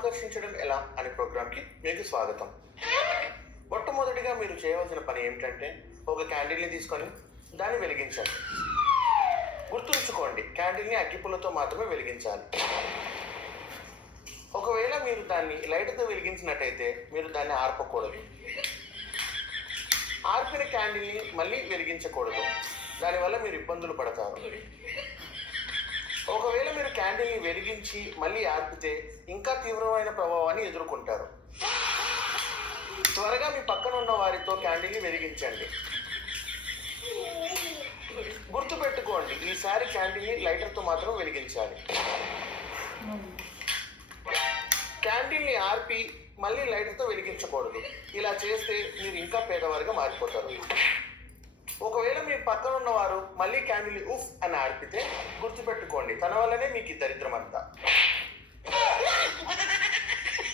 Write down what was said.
ఆకర్షించడం ఎలా అనే ప్రోగ్రామ్కి మీకు స్వాగతం. మొట్టమొదటిగా మీరు చేయవలసిన పని ఏమిటంటే ఒక క్యాండిల్ని తీసుకొని దాన్ని వెలిగించండి. గుర్తుంచుకోండి, క్యాండిల్ని అగ్గిపుల్లతో మాత్రమే వెలిగించాలి. ఒకవేళ మీరు దాన్ని లైట్తో వెలిగించినట్టయితే మీరు దాన్ని ఆర్పకూడదు. ఆర్పిన క్యాండిల్ని మళ్ళీ వెలిగించకూడదు, దానివల్ల మీరు ఇబ్బందులు పడతారు. ఒకవేళ మీరు క్యాండిల్ని వెలిగించి మళ్ళీ ఆర్పితే ఇంకా తీవ్రమైన ప్రభావాన్ని ఎదుర్కొంటారు. త్వరగా మీ పక్కన ఉన్న వారితో క్యాండిల్ని వెలిగించండి. గుర్తుపెట్టుకోండి, ఈసారి క్యాండిల్ని లైటర్తో మాత్రం వెలిగించాలి. క్యాండిల్ని ఆర్పి మళ్ళీ లైటర్తో వెలిగించకూడదు. ఇలా చేస్తే మీరు ఇంకా పేదవారిగా మారిపోతారు. ఒకవేళ మీ పక్కన ఉన్నవారు మళ్ళీ క్యాండిల్ని ఉఫ్ అని ఆర్పితే గుర్తుపెట్టుకోండి, తన వల్లనే మీకు ఈ దరిద్రం అంతా.